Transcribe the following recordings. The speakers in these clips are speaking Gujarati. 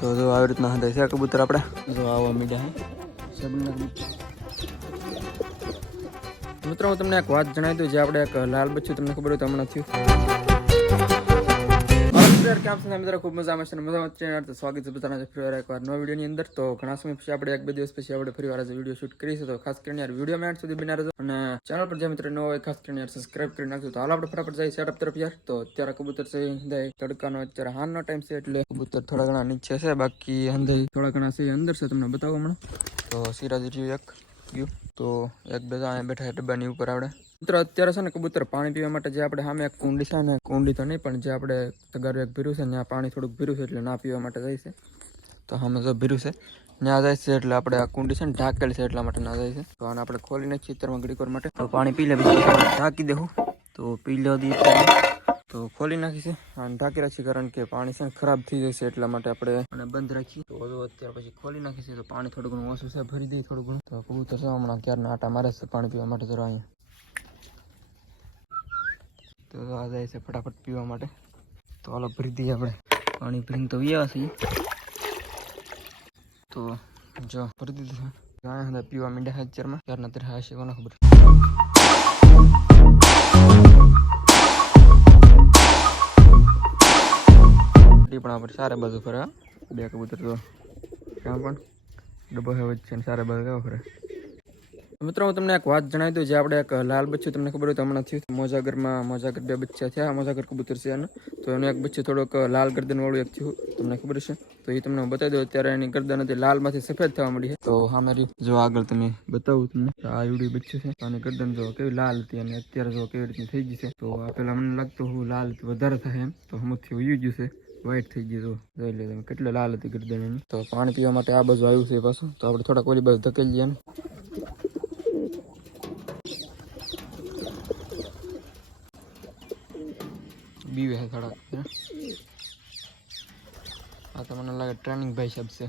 તો જો આવી રીતના હતા છે કબૂતર આપણે. જો આવા મીડા હે. મિત્રો, હું તમને એક વાત જણાવી દઉં, જે આપણે એક લાલ બચ્ચું તમને ખબર હોય તો હમણાં થયું. નમસ્કાર, કેમ છો મિત્રો ખૂબ મજામાં છે મજામાં તો સ્વાગત છે બધાના ફરી એકવાર નવા વિડીયોની અંદર. તો ઘણા સમય પછી આપણે એક બે દિવસ પછી આપણે ફરી વાર વીડિયો શૂટ કરીશું તો ખાસ કરીને યાર વીડિયો મેન્ટ સુધી બિના રહેજો. અને ચેનલ પર જે મિત્રો નવો હોય, ખાસ કરીને યાર સબસ્ક્રાઇબ કરી નાખજો. તો હાલ આપણે ફટાફટ જઈએ સેટઅપ તરફ યાર. તો અત્યારે કબૂતર છે હંધાઈ તડકાનો અત્યારે હાનનો ટાઈમ છે એટલે કબૂતર થોડા ઘણા નીચે છે. બાકી હંધાઈ થોડા ઘણા છે અંદર છે. તમને બતાવો હમણાં. તો સિરાજી એક ગયું તો એક બે અહીંયા બેઠા ડબ્બાની ઉપર આપણે. મિત્રો, અત્યારે છે ને કબૂતર પાણી પીવા માટે જે આપણે સામે કુંડી છે ને, કુંડી તો નહીં, પણ જે આપણે તગારું ભીરું છે, ત્યાં પાણી થોડુંક ભીરું છે એટલે ના પીવા માટે જાય છે. તો સામે જો ભીરું છે, ત્યાં જાય છે એટલે આપણે આ કુંડી છે ને ઢાકેલ છે એટલા માટે ના જાય છે. તો આને આપણે ખોલી નાખીએ અત્યારમાં ઘડીકોર માટે. તો પાણી પી લે ઢાંકી દેવું તો પી લો દઈએ તો ખોલી નાખી છે અને ઢાંકી રાખીએ કારણ કે પાણી છે ને ખરાબ થઈ જશે એટલા માટે આપણે અને બંધ રાખીએ. તો અત્યારે પછી ખોલી નાખી છે, તો પાણી થોડું ઘણું ઓછું છે, ભરી દઈએ થોડું ઘણું. તો કબૂતર છે હમણાં ક્યારના આટા મારે છે પાણી પીવા માટે જરા અહીંયા. તો આ જાય છે ફટાફટ પીવા માટે. તો હાલો ભરી દઈએ આપણે. પાણી ભરીને તો વ્યા છીએ. તો જો, ભરી દીધું છે. પીવા માંડ્યા હાજરમાં ક્યારના ત્યારે હશે કોને ખબર? પણ આપણે સારા બાજુ ફરે બે કબૂતર તો ક્યાં પણ ડબ્બો વચ્ચે સારા બાજુ કેવા ફરે? મિત્રો, હું તમને એક વાત જણાવી દઉં, જે આપણે એક લાલ બચ્ચું તમને ખબર હોય તો હમણાં થયું મોજાગરમાં, મોજાગર બે બચ્ચા થયા, મોજાગર કબૂતર છે એનું. તો એનું એક બચ્ચું થોડુંક લાલ ગરદન વાળું એક થયું, તમને ખબર છે? તો એ તમને હું બતાવી દઉં, અત્યારે એની ગરદન હતી, લાલમાંથી સફેદ થવા મળી તો હા, મારી, જો આગળ તમે બતાવું તમને આ એવડી બચ્ચું છે. અને ગરદન જો કેવી લાલ હતી અને અત્યારે જો કેવી રીતની થઈ ગઈ છે. તો આ પેલા મને લાગતું હું લાલ વધારે થાય એમ. તો હમ ઉયું ગયું છે વ્હાઈટ થઈ ગયું જોઈ લે તમે, કેટલી લાલ હતી ગરદન તો પાણી પીવા માટે આ બાજુ આવ્યું છે પાછું. તો આપણે થોડાક ઓલી બાજુ ધકેલી લઈએ ને બીવે છે થોડાક? આ તો મને લાગે ટ્રેનિંગ ભાઈ સાહેબ છે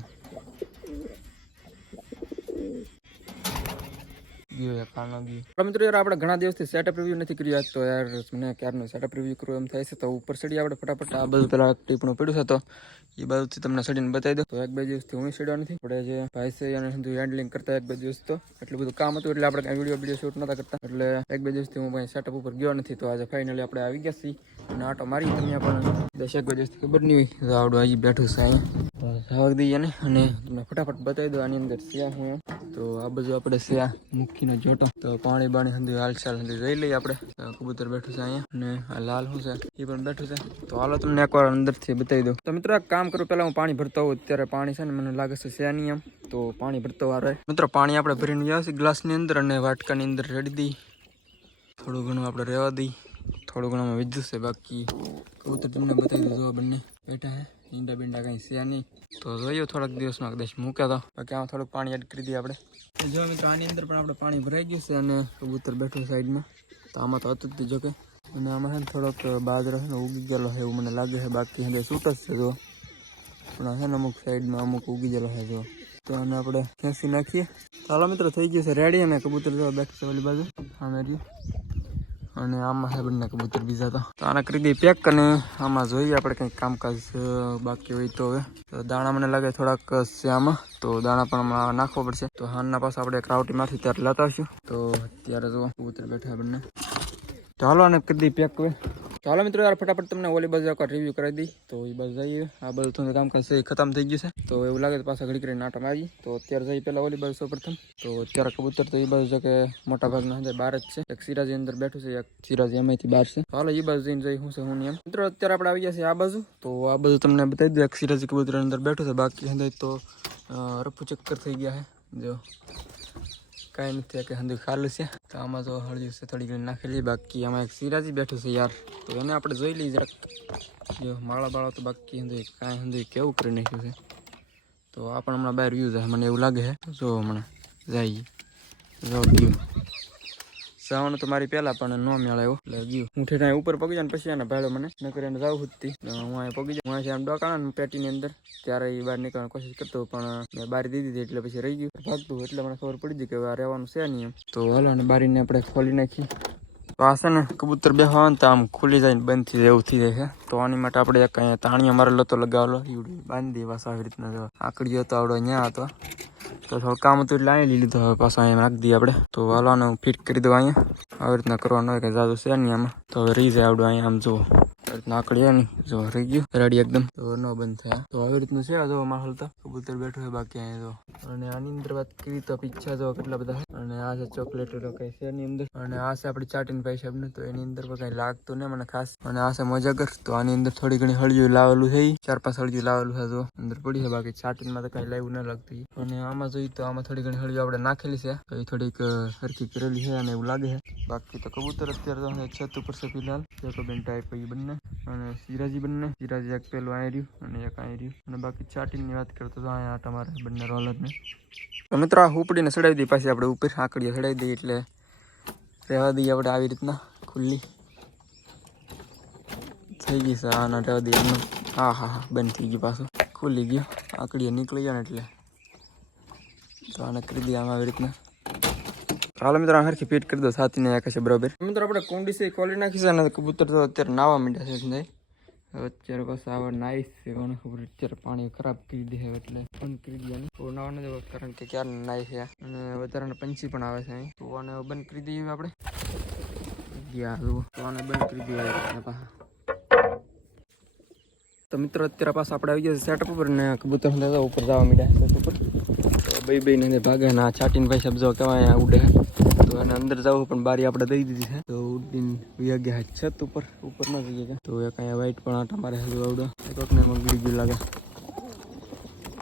ગયો યાર કારનો ગયો. પણ મિત્રો યાર, આપણે ઘણા દિવસથી સેટઅપ રિવ્યુ નથી કર્યું તો યાર મને ક્યારનું સેટઅપ રિવ્યુ કરવું એમ થાય છે, તો ઉપર સડી આપણે ફટાફટ આ બધું પેલા ટીપણું પડ્યું છે, તો એ બાજુથી તમને સડીને બતાવી દઉં. તો એક બે દિવસથી હું સડ્યો નથી. આપણે જે ભાઈ છે, એને બધું હેન્ડલિંગ કરતા એક બે દિવસ તો એટલું બધું કામ હતું, એટલે આપણે કાંઈ વીડિયો વીડિયો શૂટ નતા કરતા. એટલે એક બે દિવસથી હું કાંઈ સેટઅપ ઉપર ગયો નથી, તો આજે ફાઇનલી આપણે આવી ગયા છીએ. અને આટો મારી તમે પણ દસ એક બે દિવસથી ખબર નહીં હોય, તો આવડું હજી બેઠું છે અહીંયા. તો દઈએ ને. અને તમને ફટાફટ બતાવી દો આની અંદર સિયા હું તો આ બાજુ આપણે સિયા મૂકીને જોટો. તો પાણી બાણી સુધી હાલચાલ સુધી જોઈ લઈએ આપણે. કબૂતર બેઠું છે અહીંયા. અને આ લાલ શું છે? એ પણ બેઠું છે. તો હાલો તમને એકવાર અંદરથી બતાવી દઉં. તો મિત્રો કામ કરું, પહેલાં હું પાણી ભરતો હોઉં. અત્યારે પાણી છે ને મને લાગે છે સ્યા નહીં એમ. તો પાણી ભરતો વાર મિત્રો, પાણી આપણે ભરીને ગયા છે ગ્લાસની અંદર અને વાટકાની અંદર રેડી દઈ થોડું ઘણું આપણે રહેવા દઈ થોડું ઘણું વિદ્યુત છે બાકી. કબૂતર તમને બતાવી દઉં આ બંને બેઠા હે ઈંડા બીંડા કંઈ છે નહીં. તો જોઈએ થોડાક દિવસમાં કદાચ મૂક્યા તો. બાકી આમાં થોડુંક પાણી એડ કરી દઈએ આપણે. જો મિત્રો, આની અંદર પણ આપણે પાણી ભરાઈ ગયું છે અને કબૂતર બેઠું સાઈડમાં. તો આમાં તો હતું જ જો કે અને આમાં છે ને થોડોક બાજરો છે ને ઉગી ગયેલો છે એવું મને લાગે છે. બાકી હવે છૂટ જ છે જો પણ છે ને અમુક સાઈડમાં અમુક ઉગી ગયેલો છે જો તો આને આપણે ખેંચી નાખીએ. ચાલો મિત્રો, થઈ ગયું છે રેડી અને કબૂતર જો બેઠ છે ઓલી બાજુ. આમે રહ્યું. અને આમાં છે કબૂતર બીજા તો. આને કરી દઈએ પેક અને આમાં જોઈએ આપણે કંઈક કામકાજ બાકી હોય તો હવે. તો દાણા મને લાગે થોડાક છે આમાં. તો દાણા પણ આમાં નાખવો પડશે. તો હાનના પાસે આપણે ક્રાઉટીમાંથી ત્યારે લેતા આવશું તો અત્યારે જો કબૂતર બેઠા બંને. હાલો અને કરી દઈએ પેક હવે. ચાલો મિત્રો, યાર ફટાફટ તમને ઓલી બાજુ એકવાર રિવ્યુ કરાવી દઈ. તો એ બાજુ જઈએ. આ બધું તમને કામ કરશે ખતમ થઈ ગયું છે. તો એવું લાગે તો પાછા ઘડી કરીને નાટો આવી તો અત્યારે જઈએ પહેલાં ઓલી બાજુ પ્રથમ તો અત્યારે કબૂતર તો એ બાજુ છે કે મોટા ભાગના અંદર બહાર જ છે. એક સિરાજી અંદર બેઠું છે, એક સિરાજી એમાંથી બહાર છે. ચાલો એ બાજુ જઈને જઈ હું છે, હું એમ. મિત્રો, અત્યારે આપણે આવી ગયા છે આ બાજુ. તો આ બાજુ તમને બતાવી દઉં, એક સિરાજી કબૂતર અંદર બેઠું છે. બાકી અંદર તો રફુ ચક્કર થઈ ગયા છે. જો, કાંઈ નથી કે હંધુ ખાલું છે. તો આમાં તો હળદી છે થોડી ઘણી નાખેલી, બાકી આમાં એક સિરાજી બેઠું છે યાર. તો એને આપણે જોઈ લઈએ જરાક. જો માળા બાળા તો બાકી હંધુ, કાંઈ હંધુ કેવું કરી નાખ્યું છે. તો આ પણ હમણાં બહાર વ્યૂ જાય મને એવું લાગે છે. જો હમણાં જઈએ. જો ગયું. જવાનું તો મારી પહેલાં પણ ન મેળે એવું એટલે ગયું. હું ઠેઠા ઉપર પગી જાય પછી એના ભાડો મને. નકર એને જાવ હતી હું અહીંયા પગી જાય હું અહીંયા આમ ડોકાણા પેટીની અંદર. ત્યારે એ બહાર નીકળવાની કોશિશ કરતો પણ મેં બારી દીધી હતી એટલે પછી રહી ગયું. ભાગતું એટલે મને ખબર પડી ગઈ કે આ રહેવાનું છે નહીં એમ. તો હાલો, અને બારીને આપણે ખોલી નાખી. તો આ છે ને, કબૂતર ને તો આમ ખુલી જાય ને બંધ થઈ જાય એવું થઈ જાય છે. તો આની માટે આપણે એક અહીંયા તાણીયા મારેલો તો લગાવેલો. બાંધી બસ આવી રીતના આકડીઓ તો આવડો અહીંયા હતો. તો થોડું કામ હતું એટલે અહીં લીધું. હવે પાછા અહીંયા નાખી દઈએ આપણે. તો વાલાનું ફિટ કરી દઉં અહીંયા. આવી રીતના કરવાનું હોય કે જાદુ છે નહીં આમાં. તો હવે રહી જાય આવડું અહીંયા આમ જુઓ. આવી રીતના આકડી નહીં જો રહી ગયું રેડી એકદમ. તો ન બંધ થાય. તો આવી રીતનું છે આ જો માહોલ તો. કબૂતર બેઠો છે બાકી અહીંયા તો અને આની અંદર વાત કરી તો પીછા જો કેટલા બધા છે. અને આ છે ચોકલેટ કઈ છે એની અંદર. અને આ છે આપણી ચાટીન ભાઈ સાહેબ તો એની અંદર પણ કઈ લાગતું ને મને ખાસ. અને આ છે મોજાગર તો આની અંદર થોડી ઘણી હળિયું લાવેલું છે ઈ. ચાર પાંચ હળિયું લાવેલું છે તો અંદર પડી છે બાકી ચાટીનમાં તો કઈ લાવ્યું ન લાગતું ઈ. અને આમાં જોઈએ તો આમાં થોડી ઘણી હળિયું આપણે નાખેલી છે. તો એ થોડીક અ, સરખી કરેલી છે અને એવું લાગે છે. બાકી તો કબૂતર અત્યારે તો અહીંયા છત ઉપર છે ફિલહાલ. જેકોબેન ટાઈપ એ બંને. અને સિરાજી બંને. સિરાજી એક પેલું અહીં રહ્યું અને એક અહીં રહ્યું અને બાકી ચાટીની વાત કરતો તો અહીંયા તમારે બંને રોલરને તો મિત્રો આ ઉપડીને ચડાવી દઈએ, પાછી આપણે ઉપર આકડીઓ ચડાવી દઈએ એટલે રહેવા દઈએ આપણે આવી રીતના ખુલ્લી. થઈ ગઈ છે આના રહેવા દઈએ એમનું. હા હા હા, બંધ થઈ ગયું પાછું. ખુલી ગયું. આકડીએ નીકળી ગયા ને એટલે. તો આને કરી દઈએ આમાં આવી રીતના. હાલો મિત્રો હરખી ફીટ કરી દો સાથીને આખા છે બરાબર. મિત્રો, આપણે કુંડી છે ખોલી નાખી છે અને કબૂતર તો અત્યારે નાવા માંડ્યા છે અત્યારે બસ આવા નાઈસ છે કોને ખબર અત્યારે પાણી ખરાબ કરી દે એટલે બંધ કરી દે નાવા નથી કારણ કે ક્યારે નાઈ છે અને વધારાના પંછી પણ આવે છે અહીં. તો આને બંધ કરી દઈએ આપણે. ગયા જુઓ. તો આને બંધ કરી દઈએ પાછા. તો મિત્રો, અત્યારે પાછા આપણે આવી ગયા સેટઅપ ઉપર ને કબૂતર ઉપર જવા માંડ્યા છે ઉપર. બે બે ને ભાગે ના છાટીને ભાઈ શબ્દો કહેવાય ઉડે. એને અંદર જવું પણ બારી આપણે દઈ દીધી છે. તો ઉડીન વ્યા ગયા છત ઉપર ઉપર ના જઈએ કે. તો એક અહીંયા વ્હાઈટ પણ આટા મારે હજુ આવડો. કોકને મગડી ગયું લાગે.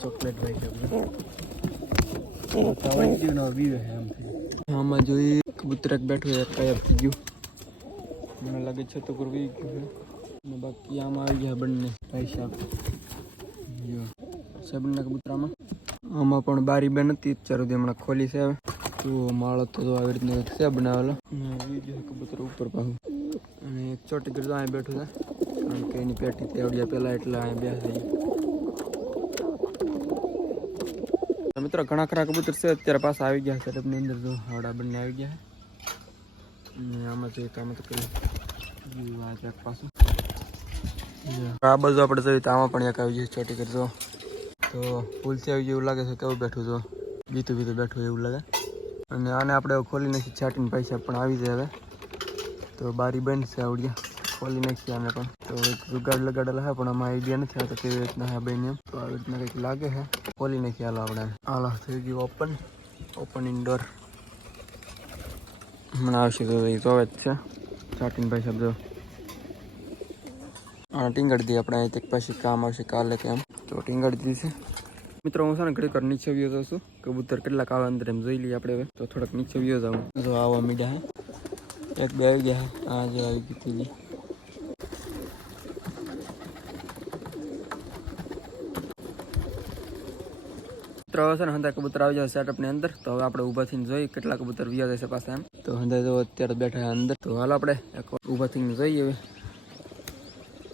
ચોકલેટ વ્હાઈટ આમાં જોઈ કબૂતરક બેઠું એક કાયબ થઈ ગયું મને લાગે છત ઉપર વી ગયું બાકી આમાં આવી ગયા બંને ભાઈ સાહેબ જો સાહેબના કબૂતરામાં. આમાં પણ બારી બેન નથી અત્યાર સુધી હમણાં ખોલી છે હવે. તો માળો તો જો આવી રીતનો છે બનાવેલો. કબૂતર ઉપર પાછું. અને એક ચોટી કરતો અહીં બેઠું છે. કારણ કે એની પેટી તેવડ્યા પહેલા એટલે અહીં બેસે તો મિત્રો, ઘણા ખરા કબૂતર છે, અત્યારે પાછા આવી ગયા છે. સેટઅપની અંદર જો હાવડા બંને આવી ગયા છે. અને આમાં જોઈએ તો આમાં તો કઈ આ પાછું. આ બાજુ આપણે જોઈએ તો આમાં પણ એક આવી ગયું ચોટી કરજો તો ફૂલથી આવી ગયું એવું લાગે છે કેવું બેઠું છો બીતું બીતું બેઠું એવું લાગે. અને આને આપણે ખોલી નાખી છાટીને પૈસા પણ આવી જાય હવે. તો બારી બંધ છે આવડ્યા. ખોલી નાખીએ આને પણ. તો એક જુગાડ લગાડેલા હે પણ આમાં આઈડિયા નથી આવતો કેવી રીતના હે બેન એમ. તો આવી રીતના કંઈક લાગે છે. ખોલી નાખીએ હાલો આપણે. હાલો, થઈ ગયું ઓપન ઓપન ઇન્ડોર હમણાં આવશે તો એ જોવે જ છે. છાટીને પૈસા બધો. ટીંગાડી દઈએ આપણે અહીંથી પછી કામ આવશે કાલે કેમ તો ટીંગાડી દીધી છે. મિત્રો, હું છે ને ઘડીક વાર નીચે વ્યો જાઉં કબૂતર કેટલાક આવે અંદર એમ જોઈ લઈએ આપણે હવે. તો થોડાક નીચે વ્યો જાઉં. જો આવવા મીડ્યા હે. એક બે આવી ગયા આ જો આવી ગઈ ત્રીજી મિત્રો હંધા કબૂતર આવી જાય સેટઅપની અંદર. તો હવે આપણે ઊભા થઈને જોઈએ કેટલા કબૂતર વ્યા જશે પાસે એમ. તો હંધા જો અત્યારે બેઠા અંદર. તો હાલ આપણે એક ઊભા થઈને જોઈએ હવે.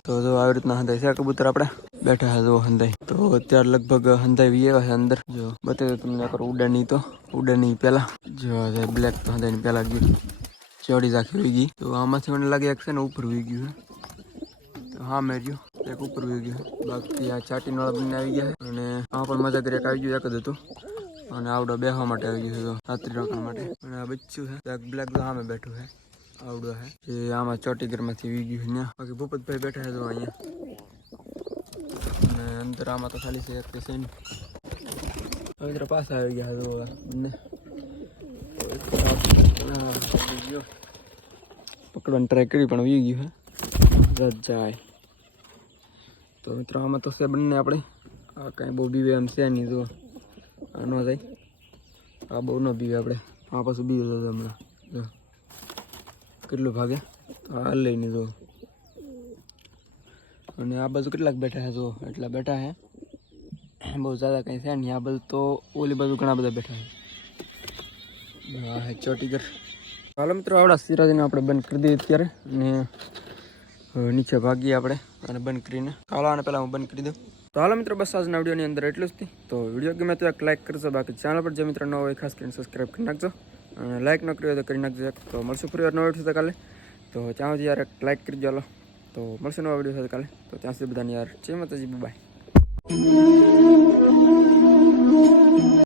તો જો આવી રીતના હંધાઈ છે કબૂતર આપણે. બેઠા છે જો હંધાઈ. તો અત્યારે લગભગ હંધાઈ વી આવ્યા છે અંદર. જો બતાવ્યું તમને કરો ઉડાની તો. ઉડાની પહેલા. જો બ્લેક તો હંધાઈ પહેલા ગયું. ચોડી રાખી રહી ગઈ. તો આમાંથી મને લાગે એક છે ને ઉપર વી ગયું તો હા રહ્યું એક ઉપર વી ગયું બાકી આ ચાટીનવાળા બંને આવી ગયા અને આ પણ મજા કરી એક આવી ગયું એક જ હતું. અને આવડો બેસવા માટે આવી ગયું રાત્રિ રોકાણ માટે. અને આ બચ્ચું છે બ્લેક તો સામે બેઠું છે આવડો છે જે આમાં ચોટીગરમાંથી વી ગયું ને બાકી ભૂપતભાઈ બેઠા છે તો અહીંયા. અંદર આમાં તો ખાલી છે એક ને હવે મિત્રો પાછા આવી ગયા બંને. પકડવાની ટ્રાય કરી પણ વી ગયું, હે? રજાય તો મિત્રો, આમાં તો છે બંને આપણે. આ કાંઈ બહુ બીવે એમ છે નહીં જો આ ન જાય. આ બહુ ન બીવે આપણે. આ પાછું બીવે હમણાં. કેટલું ભાગે? આ આ લઈને જો અને આ બાજુ કેટલાક બેઠા છે જો એટલા બેઠા છે. બહુ ઝાદા કંઈ છે નહીં. આ બાજુ તો ઓલી બાજુ ઘણા બધા બેઠા છે. હા હે ચોટીગર. હાલો મિત્રો, આવડા સિરાજીને આપણે બંધ કરી દઈએ અત્યારે. અને નીચે ભાગીએ આપણે અને બંધ કરીને. હાલો અને પહેલાં હું બંધ કરી દઉં. તો હાલો મિત્રો, બસ આજના વિડીયોની અંદર એટલું જ તો વીડિયો ગમે તો એક લાઇક કરજો, બાકી ચેનલ પર જે મિત્રો ન હોય, ખાસ કરીને સબસ્ક્રાઈબ કરી નાખજો. અને લાઇક ન હોય તો કરી નાખજો તો મળશું ફરી વાર નવા વીડિયો કાલે. તો ચાલો યાર લાઇક કરી ચાલો તો મળશે નવા વીડિયો સાથે કાલે. તો ત્યાં સુધી બધાને યાર. જય માતાજી બાય